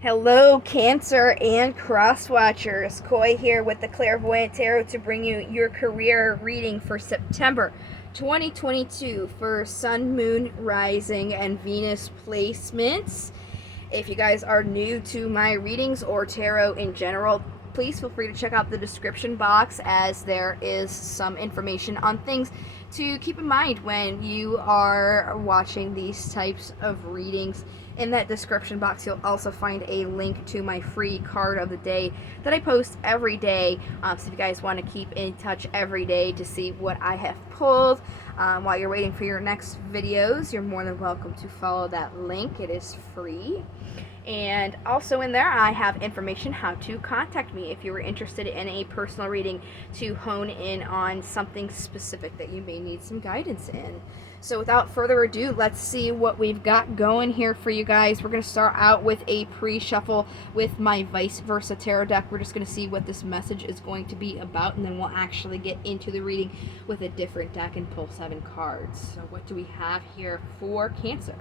Hello, Cancer and Cross Watchers. Koi here with the Clairvoyant Tarot to bring you your career reading for September 2022 for Sun, Moon, Rising, and Venus placements. If you guys are new to my readings or tarot in general, please feel free to check out the description box as there is some information on things to keep in mind when you are watching these types of readings. In that description box, you'll also find a link to my free card of the day that I post every day. So if you guys want to keep in touch every day to see what I have pulled while you're waiting for your next videos, you're more than welcome to follow that link. It is free. And also in there, I have information how to contact me if you were interested in a personal reading to hone in on something specific that you may need some guidance in. So without further ado, let's see what we've got going here for you guys. We're going to start out with a pre-shuffle with my vice versa tarot deck. We're just going to see what this message is going to be about, and then we'll actually get into the reading with a different deck and pull 7 cards. So what do we have here for Cancer?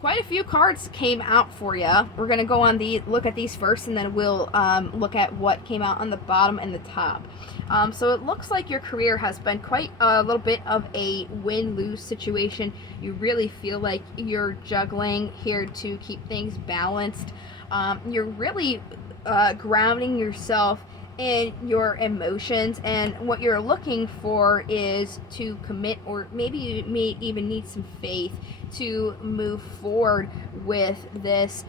Quite a few cards came out for you. We're going to go on look at these first, and then we'll look at what came out on the bottom and the top. So it looks like your career has been quite a little bit of a win-lose situation. You really feel like you're juggling here to keep things balanced. You're really grounding yourself in your emotions, and what you're looking for is to commit, or maybe you may even need some faith to move forward with this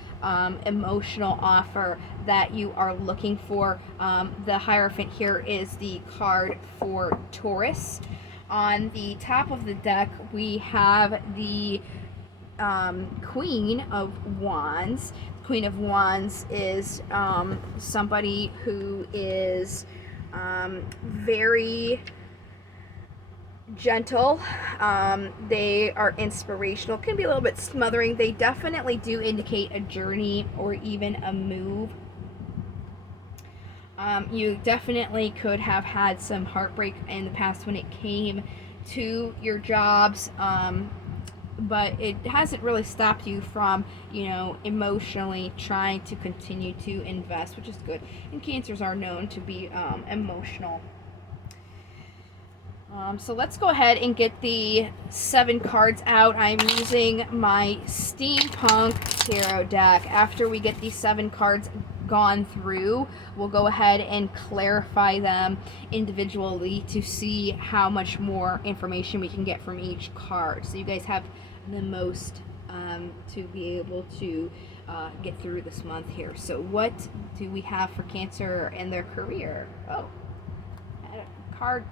emotional offer that you are looking for. The Hierophant here is the card for Taurus. On the top of the deck, we have the Queen of Wands. Queen of Wands is somebody who is very gentle. They are inspirational, can be a little bit smothering. They definitely do indicate a journey or even a move. You definitely could have had some heartbreak in the past when it came to your jobs. But it hasn't really stopped you from, emotionally trying to continue to invest, which is good. And Cancers are known to be emotional. So let's go ahead and get the 7 cards out. I'm using my Steampunk Tarot deck. After we get these 7 cards gone through, we'll go ahead and clarify them individually to see how much more information we can get from each card, so you guys have the most to be able to get through this month here. So what do we have for Cancer and their career? Oh, had a card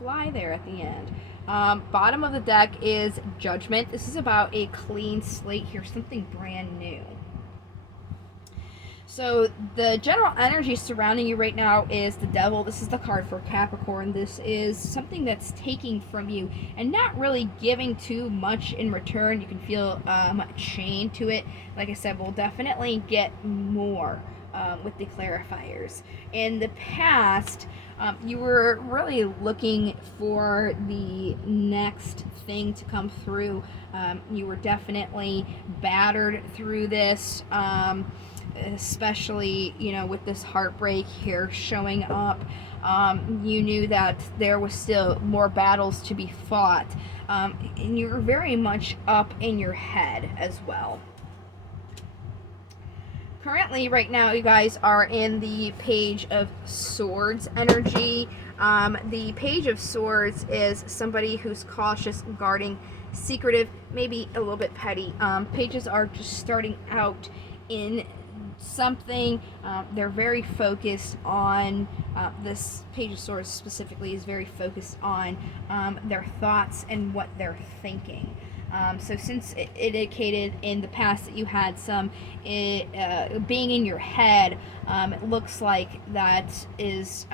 fly there at the end. Bottom of the deck is Judgment. This is about a clean slate here, something brand new. So the general energy surrounding you right now is the Devil. This is the card for Capricorn. This is something that's taking from you and not really giving too much in return. You can feel chained to it. Like I said, we'll definitely get more with the clarifiers. In the past, you were really looking for the next thing to come through. You were definitely battered through this. Especially, with this heartbreak here showing up. You knew that there was still more battles to be fought. And you're very much up in your head as well. Currently, right now, you guys are in the Page of Swords energy. The Page of Swords is somebody who's cautious, guarding, secretive, maybe a little bit petty. Pages are just starting out in something. They're very focused on this Page of Swords specifically is very focused on their thoughts and what they're thinking. So since it indicated in the past that you had some being in your head, it looks like that is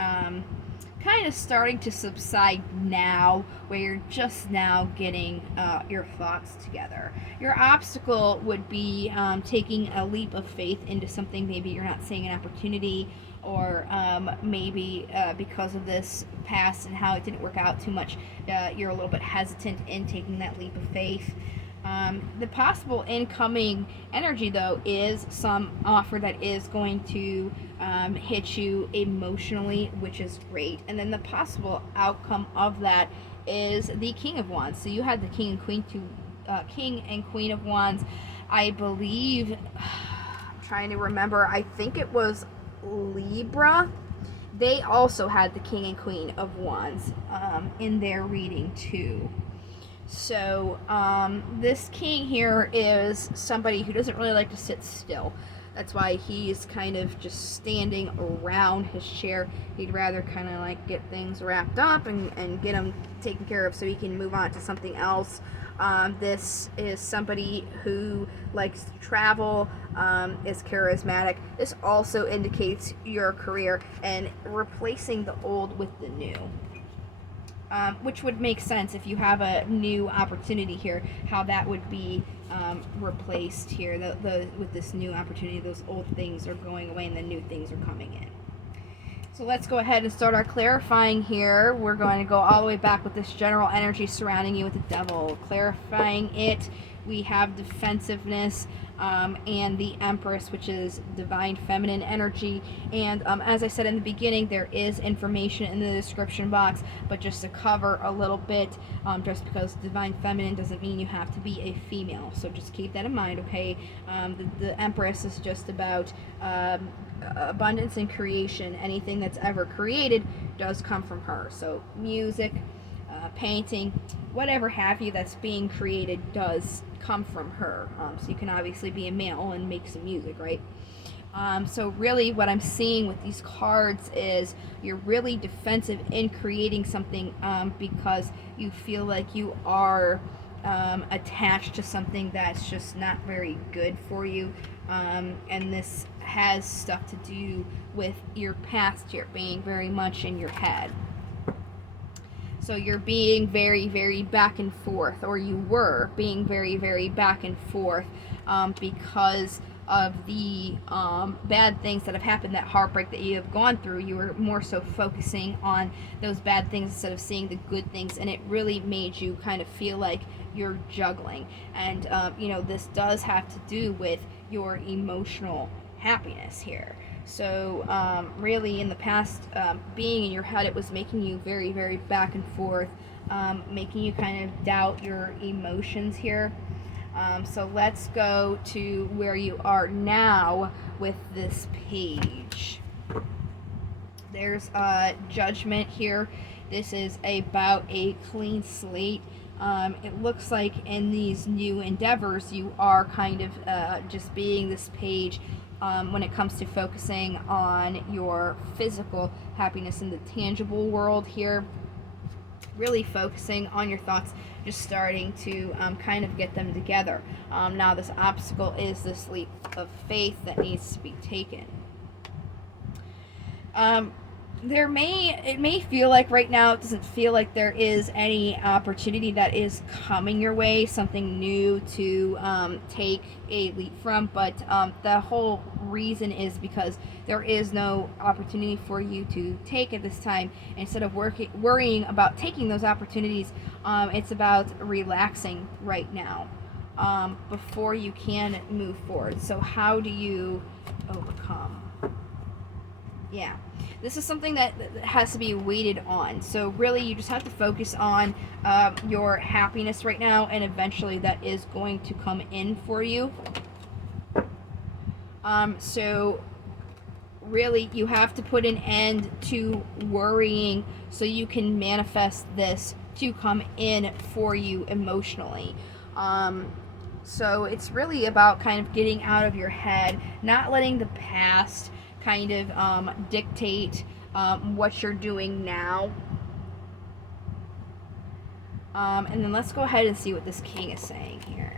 kind of starting to subside now, where you're just now getting your thoughts together. Your obstacle would be taking a leap of faith into something. Maybe you're not seeing an opportunity, or maybe because of this past and how it didn't work out too much, you're a little bit hesitant in taking that leap of faith. The possible incoming energy, though, is some offer that is going to hit you emotionally, which is great. And then the possible outcome of that is the King of Wands. So you had the King and Queen of Wands. I believe, I'm trying to remember, I think it was Libra. They also had the King and Queen of Wands in their reading too. So this king here is somebody who doesn't really like to sit still. That's why he's kind of just standing around his chair. He'd rather kind of like get things wrapped up and get them taken care of so he can move on to something else. This is somebody who likes to travel, is charismatic. This also indicates your career and replacing the old with the new. Which would make sense if you have a new opportunity here, how that would be replaced here. With this new opportunity, those old things are going away and the new things are coming in. So let's go ahead and start our clarifying here. We're going to go all the way back with this general energy surrounding you with the devil. Clarifying it, we have defensiveness and the Empress, which is divine feminine energy. And as I said in the beginning, there is information in the description box, but just to cover a little bit, just because divine feminine doesn't mean you have to be a female. So just keep that in mind, okay? The Empress is just about abundance and creation. Anything that's ever created does come from her. So music, painting, whatever have you that's being created does come from her. So you can obviously be a male and make some music, right? So really what I'm seeing with these cards is you're really defensive in creating something because you feel like you are attached to something that's just not very good for you. And this has stuff to do with your past here being very much in your head. So you're being very, very back and forth, or you were being very, very back and forth because of the bad things that have happened, that heartbreak that you have gone through. You were more so focusing on those bad things instead of seeing the good things, and it really made you kind of feel like you're juggling. And this does have to do with your emotional happiness here. So really in the past, being in your head, it was making you very, very back and forth, making you kind of doubt your emotions here. So let's go to where you are now with this page. There's judgment here. This is about a clean slate. It looks like in these new endeavors you are kind of just being this page when it comes to focusing on your physical happiness in the tangible world here. Really focusing on your thoughts, just starting to kind of get them together. Now this obstacle is this leap of faith that needs to be taken. It may feel like right now it doesn't feel like there is any opportunity that is coming your way, something new to take a leap from, but the whole reason is because there is no opportunity for you to take at this time. Instead of worrying about taking those opportunities, it's about relaxing right now before you can move forward. So how do you overcome? Yeah, this is something that has to be weighted on. So really you just have to focus on your happiness right now, and eventually that is going to come in for you. So really you have to put an end to worrying so you can manifest this to come in for you emotionally. So it's really about kind of getting out of your head, not letting the past kind of dictate what you're doing now. And then let's go ahead and see what this king is saying here.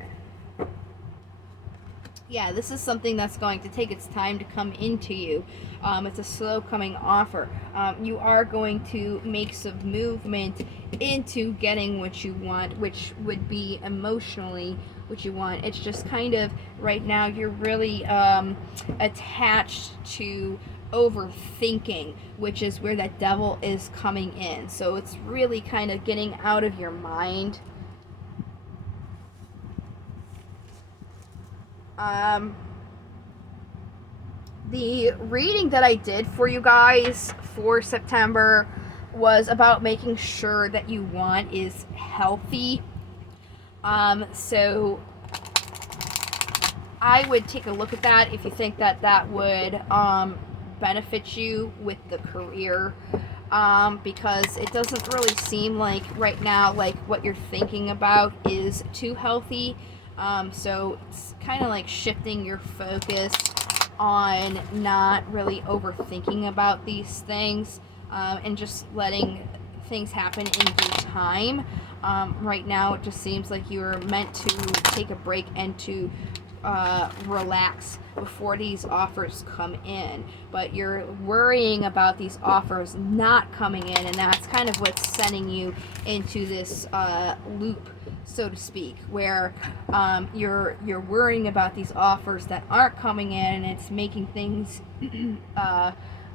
Yeah, this is something that's going to take its time to come into you. It's a slow coming offer. You are going to make some movement into getting what you want, which would be emotionally what you want. It's just kind of right now you're really attached to overthinking, which is where that devil is coming in. So it's really kind of getting out of your mind. The reading that I did for you guys for September was about making sure that you want is healthy. So I would take a look at that if you think that that would benefit you with the career, because it doesn't really seem like right now like what you're thinking about is too healthy. So it's kind of like shifting your focus on not really overthinking about these things, and just letting things happen in due time. Right now it just seems like you're meant to take a break and to relax before these offers come in, but you're worrying about these offers not coming in, and that's kind of what's sending you into this loop, so to speak, where you're worrying about these offers that aren't coming in, and it's making things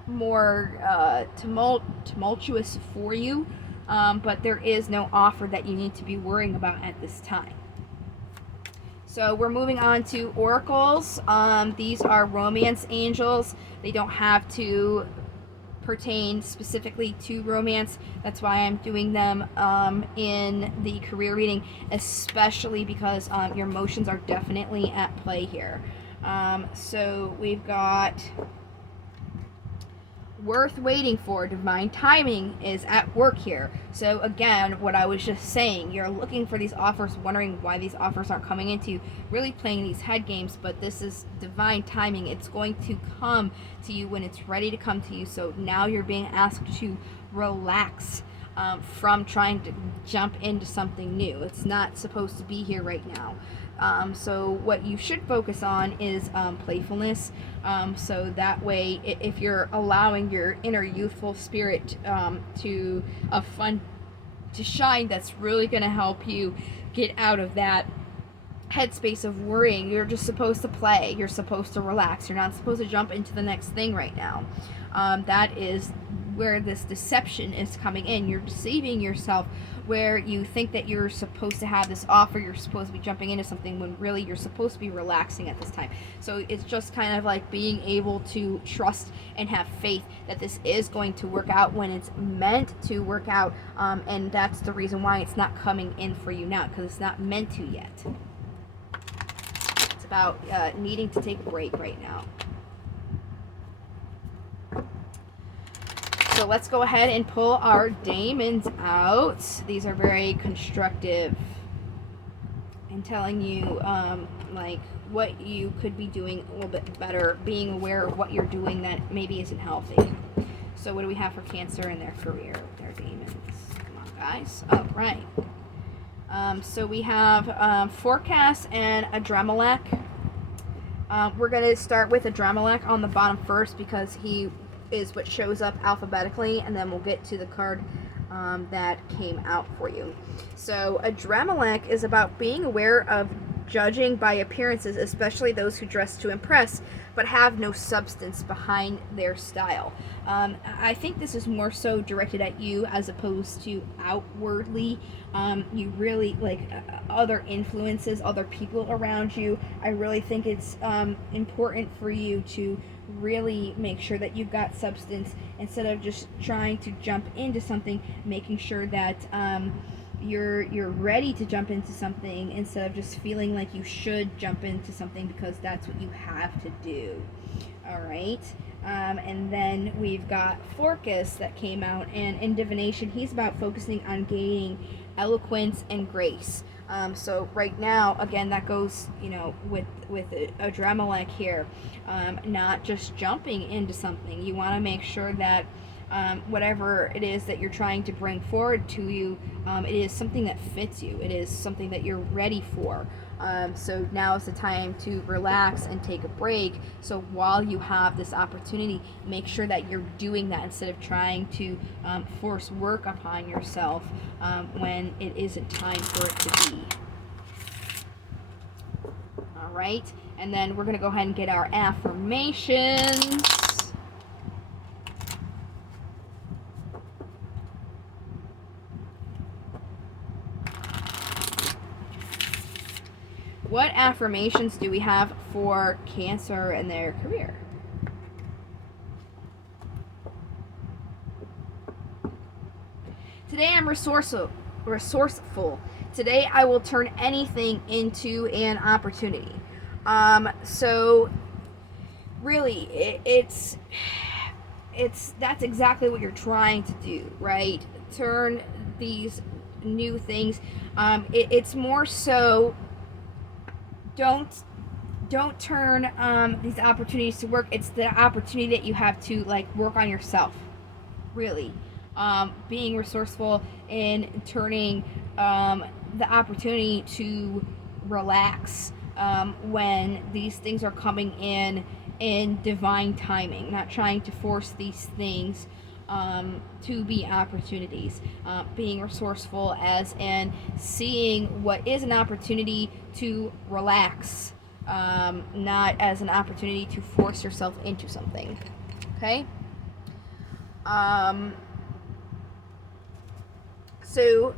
more tumultuous for you, but there is no offer that you need to be worrying about at this time. So we're moving on to oracles. These are romance angels. They don't have to pertain specifically to romance. That's why I'm doing them in the career reading, especially because your emotions are definitely at play here. So we've got worth waiting for. Divine timing is at work here. So again, what I was just saying, you're looking for these offers, wondering why these offers aren't coming into you, really playing these head games, but this is divine timing. It's going to come to you when it's ready to come to you. So now you're being asked to relax from trying to jump into something new. It's not supposed to be here right now. So what you should focus on is playfulness. So that way, if you're allowing your inner youthful spirit to shine, that's really going to help you get out of that headspace of worrying. You're just supposed to play. You're supposed to relax. You're not supposed to jump into the next thing right now. That is where this deception is coming in. You're deceiving yourself, where you think that you're supposed to have this offer, you're supposed to be jumping into something, when really you're supposed to be relaxing at this time. So it's just kind of like being able to trust and have faith that this is going to work out when it's meant to work out, and that's the reason why it's not coming in for you now, because it's not meant to yet. It's about needing to take a break right now. So let's go ahead and pull our daemons out. These are very constructive and telling you like what you could be doing a little bit better, being aware of what you're doing that maybe isn't healthy. So what do we have for Cancer in their career, their daemons? Come on, guys. All right. So we have Forecast and Adramelech. We're going to start with Adramelech on the bottom first, because he is what shows up alphabetically, and then we'll get to the card that came out for you. So Adramelech is about being aware of judging by appearances, especially those who dress to impress but have no substance behind their style. I think this is more so directed at you as opposed to outwardly. You really like other influences, other people around you. I really think it's important for you to really make sure that you've got substance instead of just trying to jump into something, making sure that you're ready to jump into something instead of just feeling like you should jump into something because that's what you have to do. All right. And then we've got Forcus that came out, and in divination, he's about focusing on gaining eloquence and grace. So right now, again, that goes, with Adramelech here, not just jumping into something. You want to make sure that whatever it is that you're trying to bring forward to you, it is something that fits you. It is something that you're ready for. So now is the time to relax and take a break. So while you have this opportunity, make sure that you're doing that instead of trying to force work upon yourself when it isn't time for it to be. All right, and then we're going to go ahead and get our affirmations. what affirmations do we have for Cancer and their career? Today I'm resourceful. Today I will turn anything into an opportunity. So really, it's that's exactly what you're trying to do, right? Turn these new things. It's more so don't turn these opportunities to work. It's the opportunity that you have to like work on yourself, really. Being resourceful and turning the opportunity to relax when these things are coming in divine timing, not trying to force these things to be opportunities. Being resourceful as in seeing what is an opportunity to relax, not as an opportunity to force yourself into something. Okay? So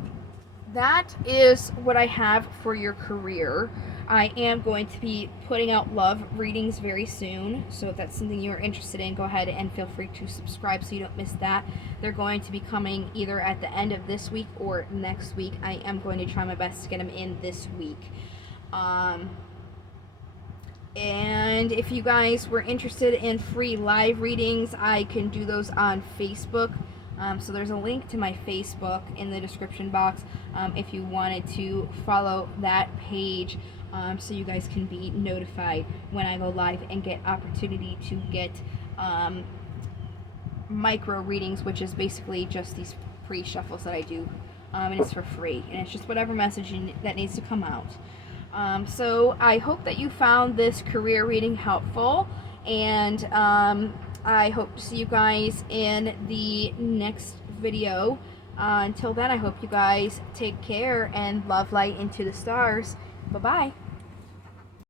that is what I have for your career. I am going to be putting out love readings very soon, so if that's something you're interested in, go ahead and feel free to subscribe so you don't miss that. They're going to be coming either at the end of this week or next week. I am going to try my best to get them in this week. And if you guys were interested in free live readings, I can do those on Facebook. So there's a link to my Facebook in the description box if you wanted to follow that page, so you guys can be notified when I go live and get opportunity to get micro readings, which is basically just these free shuffles that I do, and it's for free, and it's just whatever message that needs to come out. So I hope that you found this career reading helpful, and I hope to see you guys in the next video. Until then, I hope you guys take care and love light into the stars. Bye-bye.